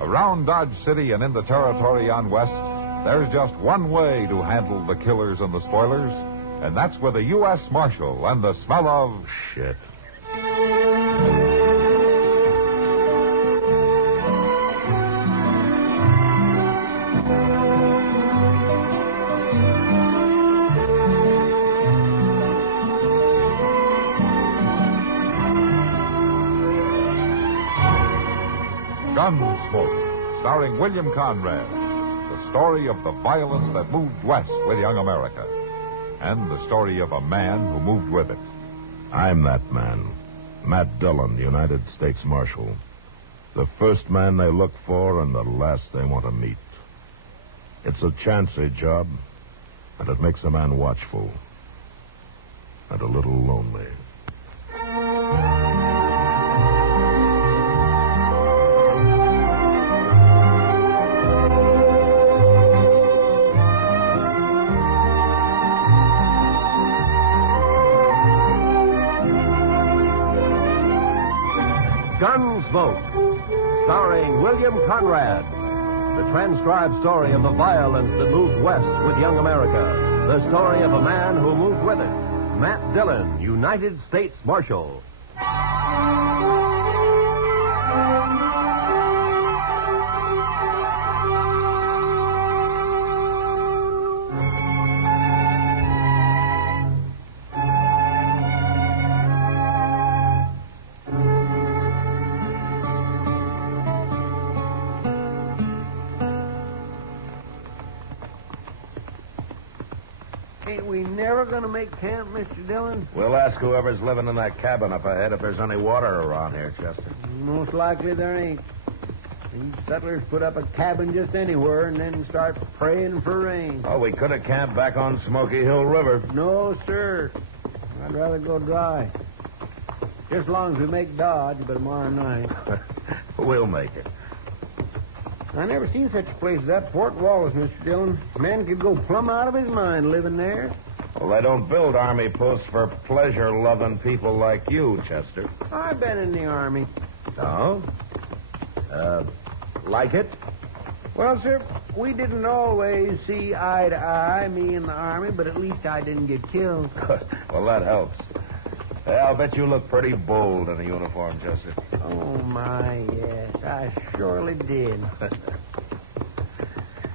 Around Dodge City and in the territory on West, there's just one way to handle the killers and the spoilers, and that's with a U.S. Marshal and the smell of shit. Gunsmoke, starring William Conrad. The story of the violence that moved west with young America. And the story of a man who moved with it. I'm that man. Matt Dillon, United States Marshal. The first man they look for and the last they want to meet. It's a chancy job, and it makes a man watchful. And a little lonely. Gunsmoke, starring William Conrad. The transcribed story of the violence that moved west with young America. The story of a man who moved with it. Matt Dillon, United States Marshal. Ain't we never going to make camp, Mr. Dillon? We'll ask whoever's living in that cabin up ahead if there's any water around here, Chester. Most likely there ain't. These settlers put up a cabin just anywhere and then start praying for rain. Oh, we could have camped back on Smoky Hill River. No, sir. I'd rather go dry. Just as long as we make Dodge by tomorrow night. We'll make it. I never seen such a place as that Fort Wallace, Mr. Dillon. Man could go plumb out of his mind living there. Well, they don't build army posts for pleasure-loving people like you, Chester. I've been in the Army. Oh? Like it? Well, sir, we didn't always see eye to eye, me and the Army, but at least I didn't get killed. Well, that helps. Hey, I'll bet you look pretty bold in a uniform, Chester. Oh, my, yes. I surely did.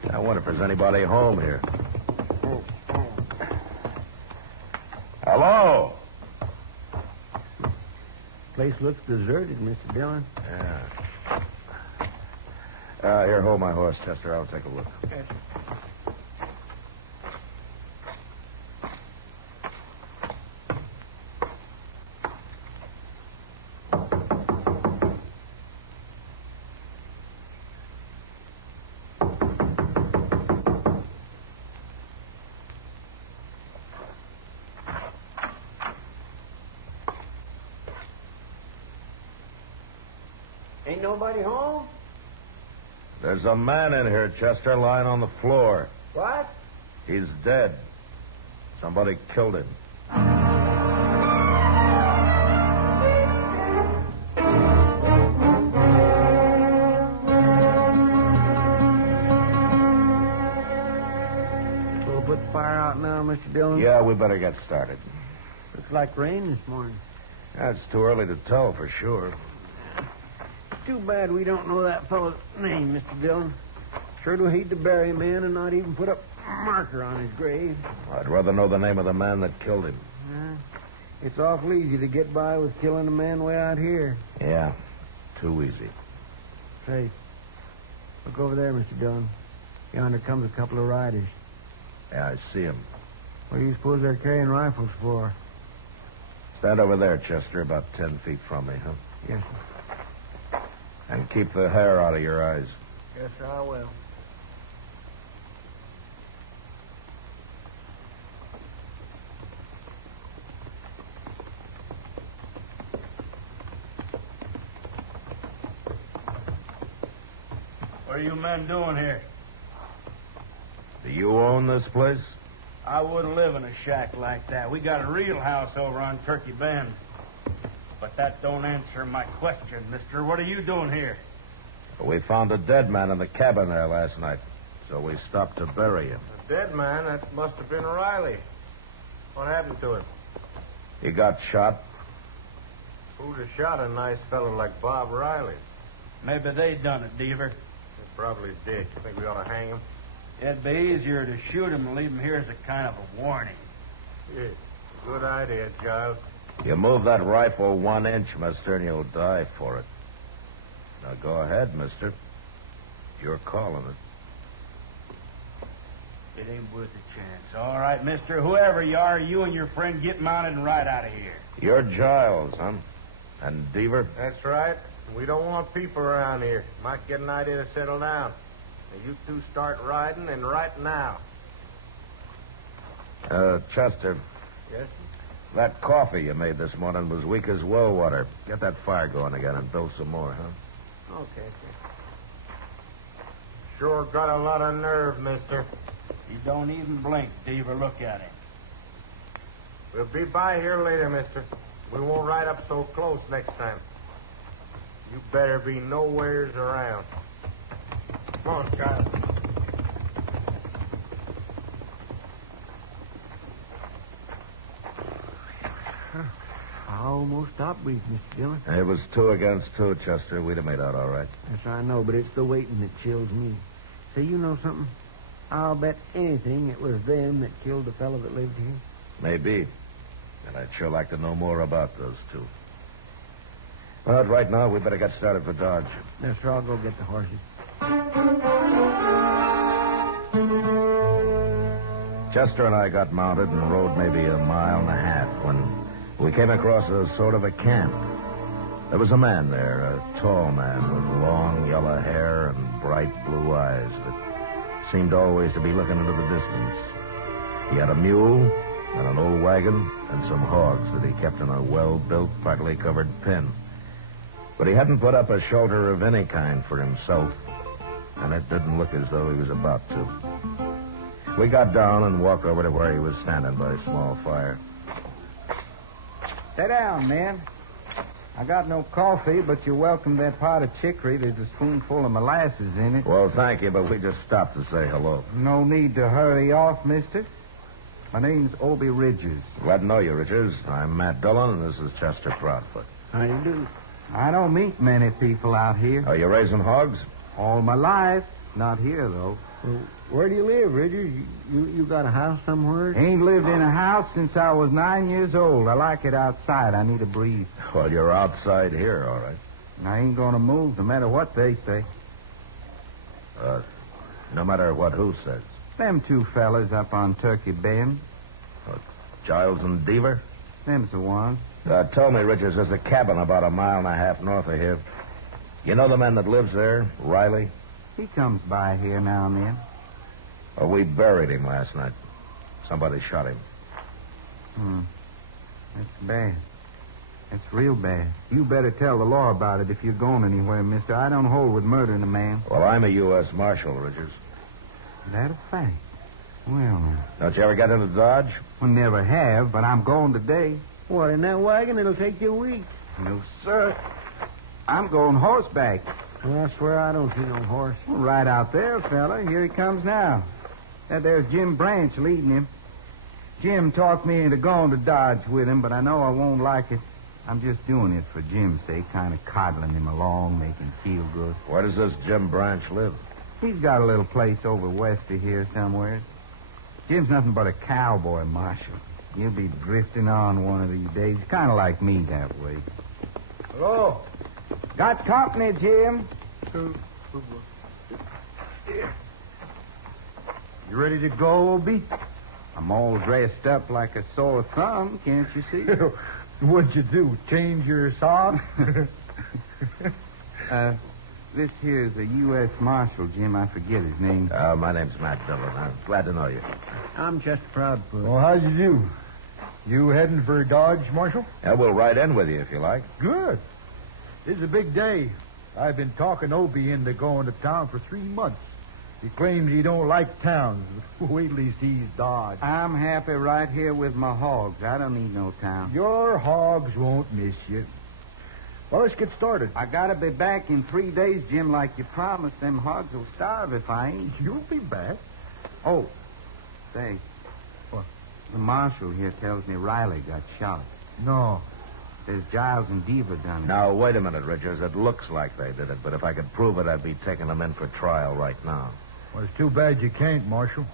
I wonder if there's anybody home here. Hello? Place looks deserted, Mr. Dillon. Yeah. Here, hold my horse, Chester. I'll take a look. Yes. Ain't nobody home? There's a man in here, Chester, lying on the floor. What? He's dead. Somebody killed him. We'll put the fire out now, Mr. Dillon. Yeah, we better get started. Looks like rain this morning. Yeah, it's too early to tell for sure. Too bad we don't know that fellow's name, Mr. Dillon. Sure do hate to bury a man and not even put a marker on his grave. I'd rather know the name of the man that killed him. It's awful easy to get by with killing a man way out here. Yeah, too easy. Say, look over there, Mr. Dillon. Yonder comes a couple of riders. Yeah, I see him. What do you suppose they're carrying rifles for? Stand over there, Chester, about 10 feet from me, huh? Yes, sir. And keep the hair out of your eyes. Yes, sir, I will. What are you men doing here? Do you own this place? I wouldn't live in a shack like that. We got a real house over on Turkey Bend. But that don't answer my question, mister. What are you doing here? We found a dead man in the cabin there last night, so we stopped to bury him. A dead man? That must have been Riley. What happened to him? He got shot. Who'd have shot a nice fellow like Bob Riley? Maybe they done it, Deaver. They probably did. You think we ought to hang him? It'd be easier to shoot him and leave him here as a kind of a warning. Yeah, good idea, Giles. You move that rifle 1 inch, mister, and you'll die for it. Now go ahead, mister. You're calling it. It ain't worth a chance. All right, mister. Whoever you are, you and your friend get mounted and ride out of here. You're Giles, huh? And Deaver? That's right. We don't want people around here. Might get an idea to settle down. Now, you two start riding, and right now. Chester. Yes? That coffee you made this morning was weak as well water. Get that fire going again and build some more, huh? Okay. Sure got a lot of nerve, mister. He don't even blink, Deaver. Look at him. We'll be by here later, mister. We won't ride up so close next time. You better be nowheres around. Come on, Giles. I almost stopped breathing, Mr. Dillon. It was 2 against 2, Chester. We'd have made out all right. Yes, I know, but it's the waiting that chills me. Say, you know something? I'll bet anything it was them that killed the fellow that lived here. Maybe. And I'd sure like to know more about those two. But right now, we better get started for Dodge. Yes, sir, I'll go get the horses. Chester and I got mounted and rode maybe 1.5 miles when we came across a sort of a camp. There was a man there, a tall man with long yellow hair and bright blue eyes that seemed always to be looking into the distance. He had a mule and an old wagon and some hogs that he kept in a well-built, partly covered pen. But he hadn't put up a shelter of any kind for himself, and it didn't look as though he was about to. We got down and walked over to where he was standing by a small fire. Sit down, man. I got no coffee, but you're welcome to that pot of chicory. There's a spoonful of molasses in it. Well, thank you, but we just stopped to say hello. No need to hurry off, mister. My name's Obie Ridgers. Glad to know you, Richards. I'm Matt Dillon, and this is Chester Proudfoot. How you do? I don't meet many people out here. Are you raising hogs? All my life. Not here, though. Well, where do you live, Ridgers? You got a house somewhere? Ain't lived in a house since I was 9 years old. I like it outside. I need a breeze. Well, you're outside here, all right. I ain't gonna move no matter what they say. No matter what who says. Them 2 fellas up on Turkey Bend. Giles and Deaver? Them's the ones. Tell me, Richards, there's a cabin about 1.5 miles north of here. You know the man that lives there, Riley? He comes by here now and then. Oh, we buried him last night. Somebody shot him. That's bad. That's real bad. You better tell the law about it if you're going anywhere, mister. I don't hold with murdering a man. Well, I'm a U.S. Marshal, Richards. That a fact? Well, Don't you ever get into Dodge? I never have, but I'm going today. What, in that wagon? It'll take you a week. No, sir. I'm going horseback. Well, I swear I don't see no horse. Well, right out there, fella. Here he comes now. There's Jim Branch leading him. Jim talked me into going to Dodge with him, but I know I won't like it. I'm just doing it for Jim's sake, kind of coddling him along, make him feel good. Where does this Jim Branch live? He's got a little place over west of here somewhere. Jim's nothing but a cowboy, Marshal. You'll be drifting on one of these days, kind of like me that way. Hello. Got company, Jim. You ready to go, Obie? I'm all dressed up like a sore thumb, can't you see? What'd you do, change your socks? This here's a U.S. Marshal, Jim. I forget his name. My name's Matt Dillon. I'm glad to know you. I'm Chester Proudfoot. Well, how you do? You heading for Dodge, Marshal? Yeah, we'll ride in with you if you like. Good. This is a big day. I've been talking Obie into going to town for 3 months. He claims he don't like towns. Wait till he sees Dodge. I'm happy right here with my hogs. I don't need no town. Your hogs won't miss you. Well, let's get started. I gotta be back in 3 days, Jim, like you promised. Them hogs will starve if I ain't. You'll be back. Oh, say. What? The marshal here tells me Riley got shot. No. Says Giles and Deaver done it. Now, wait a minute, Richards. It looks like they did it, but if I could prove it, I'd be taking them in for trial right now. Well, it's too bad you can't, Marshal.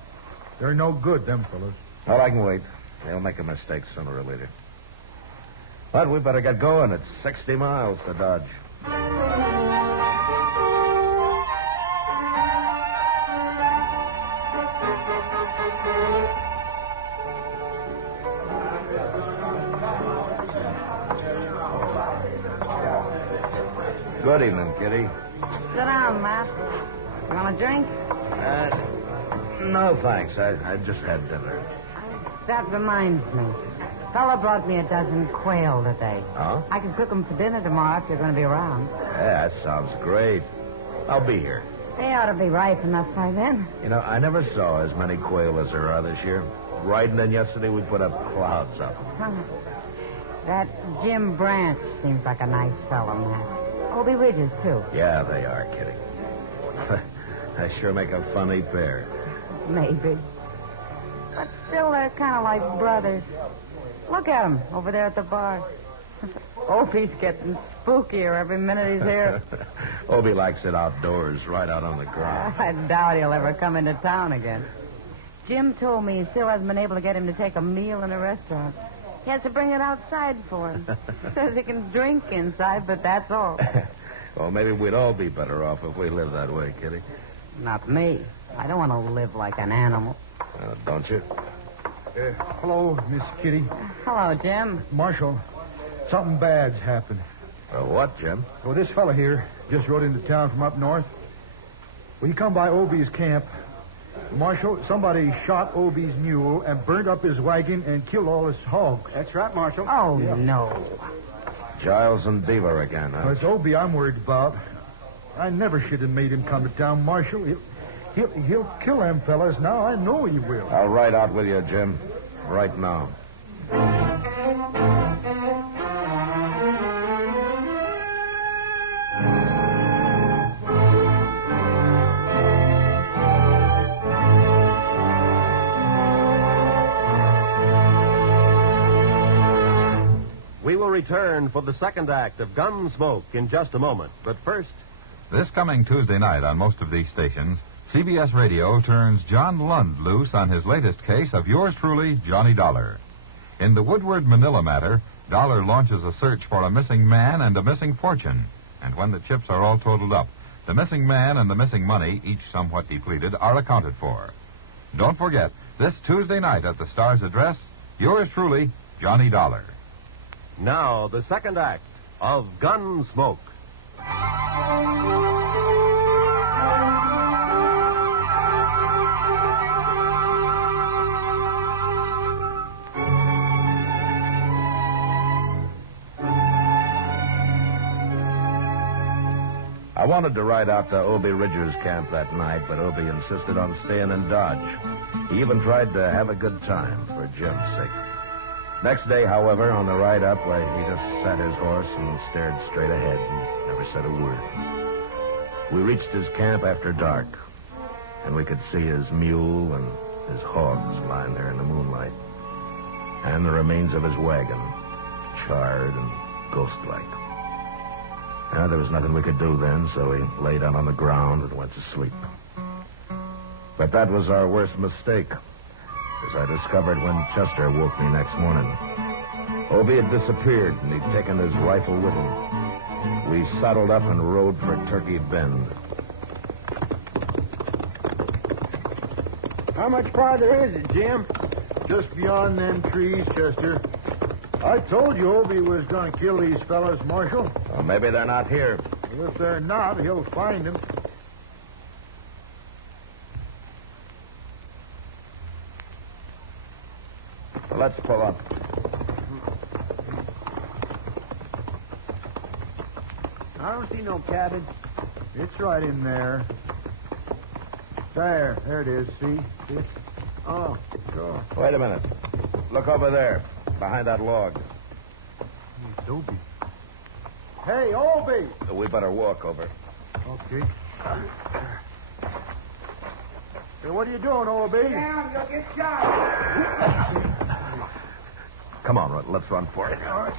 They're no good, them fellas. Well, I can wait. They'll make a mistake sooner or later. But we better get going. It's 60 miles to Dodge. Good evening, Kitty. Sit down, Matt. You want a drink? No, thanks. I just had dinner. That reminds me. Fella brought me a dozen quail today. Oh? I can cook them for dinner tomorrow if you're going to be around. Yeah, that sounds great. I'll be here. They ought to be ripe enough by then. You know, I never saw as many quail as there are this year. Riding in yesterday, we put up clouds of them. Huh. That Jim Branch seems like a nice fellow, Matt. Obie Ridges, too. Yeah, they are, Kitty. They sure make a funny pair. Maybe. But still, they're kind of like brothers. Look at him over there at the bar. Opie's getting spookier every minute he's here. Obie likes it outdoors, right out on the ground. I doubt he'll ever come into town again. Jim told me he still hasn't been able to get him to take a meal in a restaurant. He has to bring it outside for him. Says he can drink inside, but that's all. Well, maybe we'd all be better off if we lived that way, Kitty. Not me. I don't want to live like an animal. Don't you? Hello, Miss Kitty. Hello, Jim. Marshal, something bad's happened. What, Jim? Well, this fella here just rode into town from up north. Well, he come by Obie's camp. Marshal, somebody shot Obie's mule and burnt up his wagon and killed all his hogs. That's right, Marshal. Oh, Yeah. no. Giles and Deaver again, huh? Well, it's Obie I'm worried about. I never should have made him come to town, Marshal. He'll kill them fellas now. I know he will. I'll ride out with you, Jim. Right now. We will return for the second act of Gunsmoke in just a moment. But first, This coming Tuesday night on most of these stations, CBS Radio turns John Lund loose on his latest case of yours truly, Johnny Dollar. In the Woodward Manila matter, Dollar launches a search for a missing man and a missing fortune. And when the chips are all totaled up, the missing man and the missing money, each somewhat depleted, are accounted for. Don't forget, this Tuesday night at the Star's address, yours truly, Johnny Dollar. now the second act of Gunsmoke. I wanted to ride out to Obie Ridger's camp that night, but Obie insisted on staying in Dodge. He even tried to have a good time for Jim's sake. Next day, however, on the ride up, he just sat his horse and stared straight ahead and never said a word. We reached his camp after dark, and we could see his mule and his hogs lying there in the moonlight, and the remains of his wagon, charred and ghost-like. There was nothing we could do then, so we lay down on the ground and went to sleep. But that was our worst mistake, as I discovered when Chester woke me next morning. Obie had disappeared, and he'd taken his rifle with him. We saddled up and rode for Turkey Bend. How much farther is it, Jim? Just beyond them trees, Chester. I told you Obie was going to kill these fellas, Marshal. Well, maybe they're not here. Well, if they're not, he'll find them. So let's pull up. I don't see no cabin. It's right in there. There it is. See? Oh, sure. Wait a minute. Look over there, behind that log. It's Obie. Hey, Obie! We better walk over. Okay. Hey, what are you doing, Obie? Down, you'll get shot. Come on, let's run for it. All right.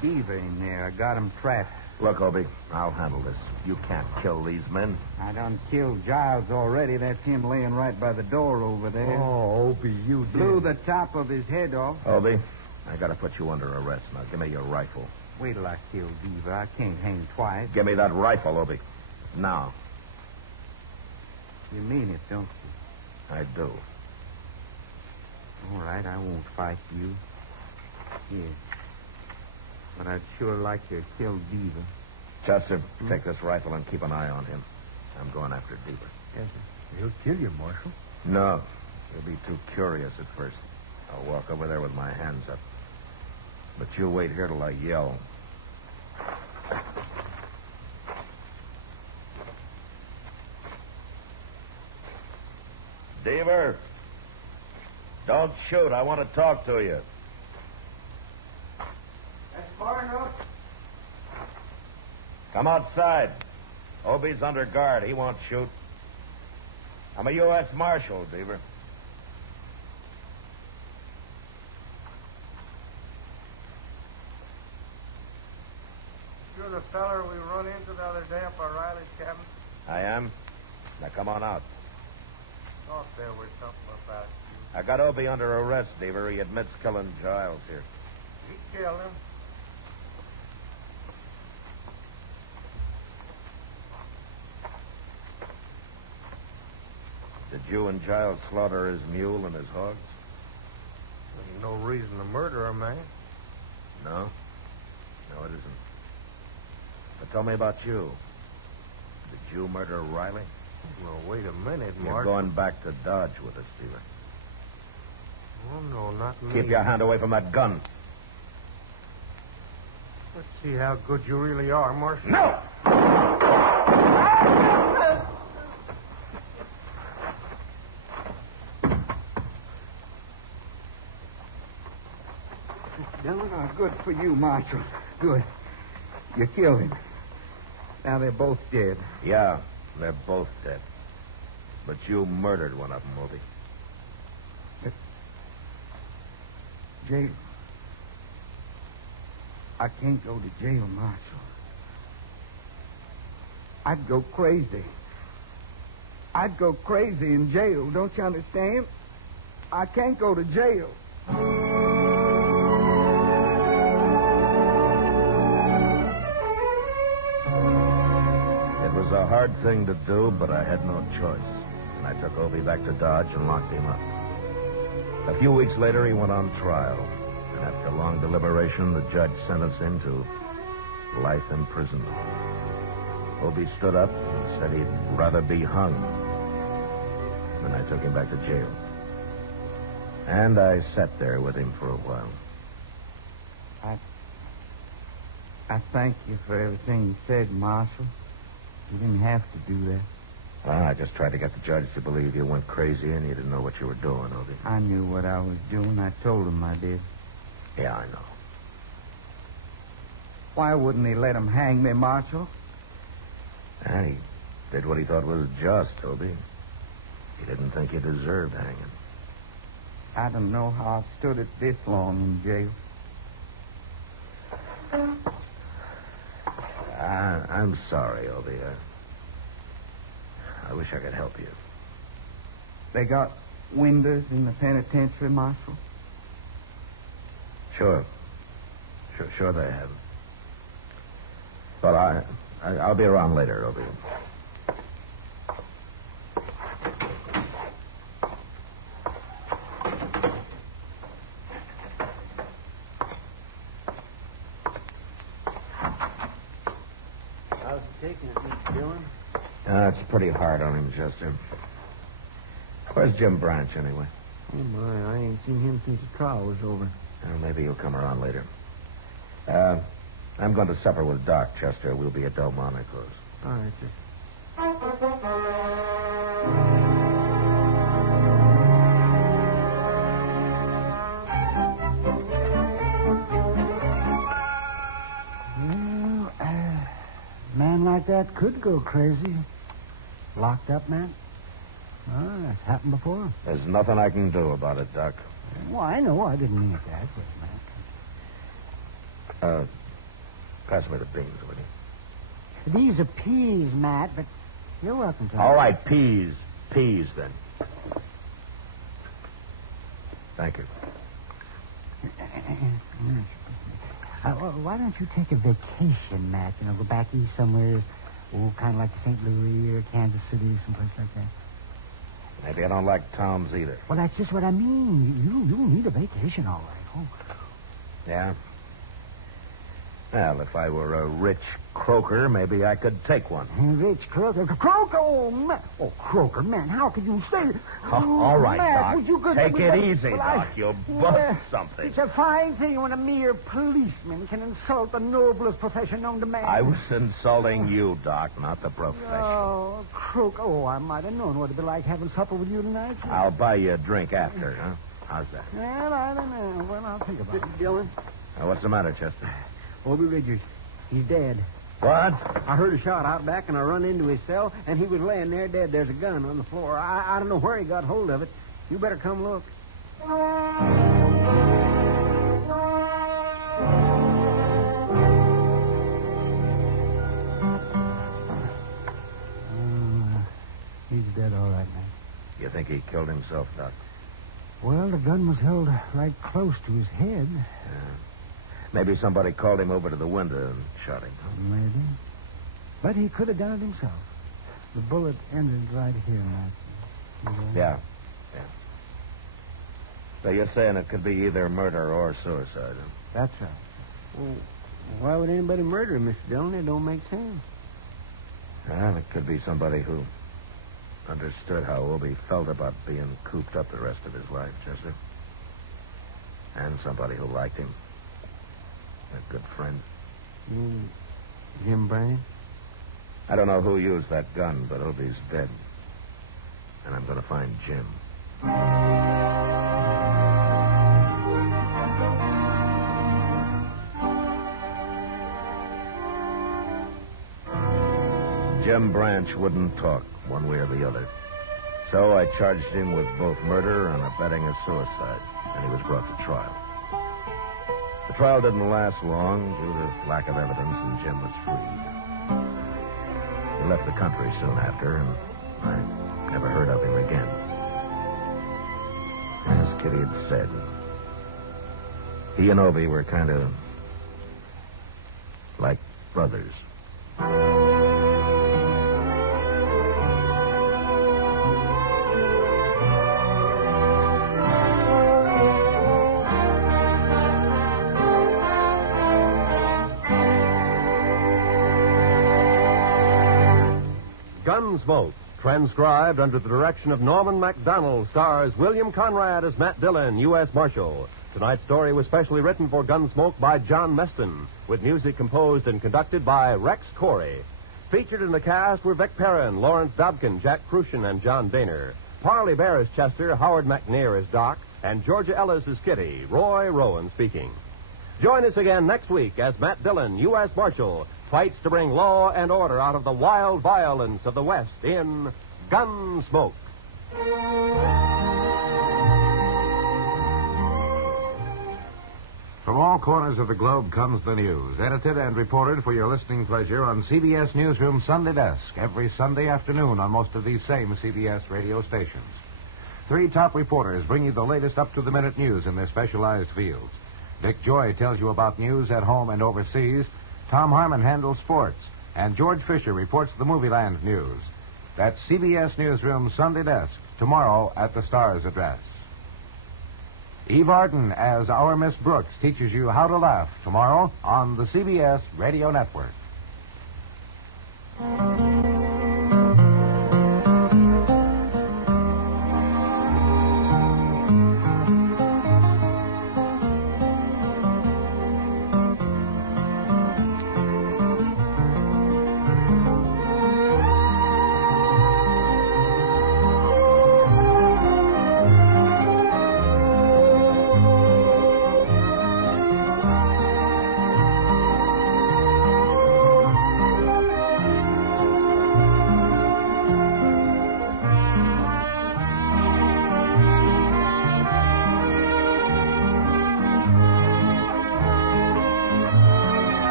Beaver in there. I got him trapped. Look, Obie, I'll handle this. You can't kill these men. I done killed Giles already. That's him laying right by the door over there. Oh, Obie, you Blew did. the top of his head off. Obie, I gotta put you under arrest. Now, give me your rifle. Wait till I kill Beaver. I can't hang twice. Give me that rifle, Obie. Now. You mean it, don't you? I do. All right, I won't fight you. Here. But I'd sure like to kill Beaver. Chester, take this rifle and keep an eye on him. I'm going after Beaver. Yes, sir. He'll kill you, Marshal. No. You'll be too curious at first. I'll walk over there with my hands up. But you wait here till I yell. Beaver! Don't shoot. I want to talk to you. That's far enough. Come outside. Obie's under guard. He won't shoot. I'm a U.S. Marshal, Beaver. You're the feller we run into the other day up at Riley's cabin? I am. Now come on out. Thought there was something about you. I got Obie under arrest, Beaver. He admits killing Giles here. You killed him. Did you and Giles slaughter his mule and his hogs? There's no reason to murder a man. No? No, it isn't. But tell me about you. Did you murder Riley? Well, wait a minute, You're Mark. going back to Dodge with us, Beaver. Oh, no, not me. Keep your hand away from that gun. Let's see how good you really are, Marshal. No! Good for you, Marshal. Good. You killed him. Now they're both dead. Yeah, they're both dead. But you murdered one of them, Obie. But... Jail. I can't go to jail, Marshal. I'd go crazy. I'd go crazy in jail, don't you understand? I can't go to jail. It was a hard thing to do, but I had no choice. And I took Obie back to Dodge and locked him up. A few weeks later, he went on trial. And after long deliberation, the judge sentenced him to life in prison. Obie stood up and said he'd rather be hung. Then I took him back to jail. And I sat there with him for a while. I thank you for everything you said, Marshal. You didn't have to do that. Well, I just tried to get the judge to believe you went crazy and you didn't know what you were doing, Obie. I knew what I was doing. I told him I did. Yeah, I know. Why wouldn't he let him hang me, Marshal? And he did what he thought was just, Obie. He didn't think you deserved hanging. I don't know how I've stood it this long in jail. I'm sorry, Obie. I wish I could help you. They got windows in the penitentiary, Marshal? Sure they have. But I'll be around later, Obie. How's it taking it, Mr. Dillon? It's pretty hard on him, Chester. Where's Jim Branch, anyway? Oh, my, I ain't seen him since the trial was over. Well, maybe he'll come around later. I'm going to supper with Doc, Chester. We'll be at Delmonico's. All right, sir. Well, a man like that could go crazy. Locked up, man? Oh, that's happened before. There's nothing I can do about it, Doc. Well, I know I didn't mean it that, but, Matt. Pass me the beans, will you? These are peas, Matt, but you're welcome to them. All right, peas. Peas, then. Thank you. Why don't you take a vacation, Matt? You know, go back east somewhere, kind of like St. Louis or Kansas City, someplace like that. Maybe I don't like towns either. Well, that's just what I mean. You need a vacation, all right. Oh. Yeah? Well, if I were a rich croaker, maybe I could take one. Rich croaker. Croaker? Oh, man. Oh, croaker, man. How could you say... All right, Matt, Doc. would you go... Take it easy, Doc. You'll bust something. It's a fine thing when a mere policeman can insult the noblest profession known to man. I was insulting you, Doc, not the profession. Oh, croaker. Oh, I might have known what it'd be like having supper with you tonight. I'll buy you a drink after, huh? How's that? Well, I don't know. Well, I'll think about it. Dillon? What's the matter, Chester? Obie Ridgers. He's dead. What? I heard a shot out back, and I run into his cell, and he was laying there dead. There's a gun on the floor. I don't know where he got hold of it. You better come look. He's dead, all right, man. You think he killed himself, Doc? Well, the gun was held right close to his head. Yeah. Maybe somebody called him over to the window and shot him. Maybe. But he could have done it himself. The bullet ended right here, Matt. Yeah. So you're saying it could be either murder or suicide, huh? That's right. Well, why would anybody murder him, Mr. Dillon? It don't make sense. Well, it could be somebody who understood how Obie felt about being cooped up the rest of his life, Chester. And somebody who liked him. A good friend. Jim Brand? I don't know who used that gun, but Obie's dead. And I'm going to find Jim. Jim Branch wouldn't talk one way or the other. So I charged him with both murder and abetting a suicide, and he was brought to trial. The trial didn't last long due to lack of evidence, and Jim was freed. He left the country soon after, and I never heard of him again. As Kitty had said, he and Obie were kind of like brothers. Gunsmoke, transcribed under the direction of Norman MacDonald, stars William Conrad as Matt Dillon, U.S. Marshal. Tonight's story was specially written for Gunsmoke by John Meston, with music composed and conducted by Rex Corey. Featured in the cast were Vic Perrin, Lawrence Dobkin, Jack Crucian, and John Daner. Parley Bear as Chester, Howard McNair as Doc, and Georgia Ellis as Kitty. Roy Rowan speaking. Join us again next week as Matt Dillon, U.S. Marshal, fights to bring law and order out of the wild violence of the West in Gunsmoke. From all corners of the globe comes the news, edited and reported for your listening pleasure on CBS Newsroom Sunday Desk, every Sunday afternoon on most of these same CBS radio stations. 3 top reporters bring you the latest up-to-the-minute news in their specialized fields. Dick Joy tells you about news at home and overseas. Tom Harmon handles sports, and George Fisher reports the Movieland news. That's CBS Newsroom Sunday Desk, tomorrow at the Star's address. Eve Arden as Our Miss Brooks teaches you how to laugh tomorrow on the CBS Radio Network.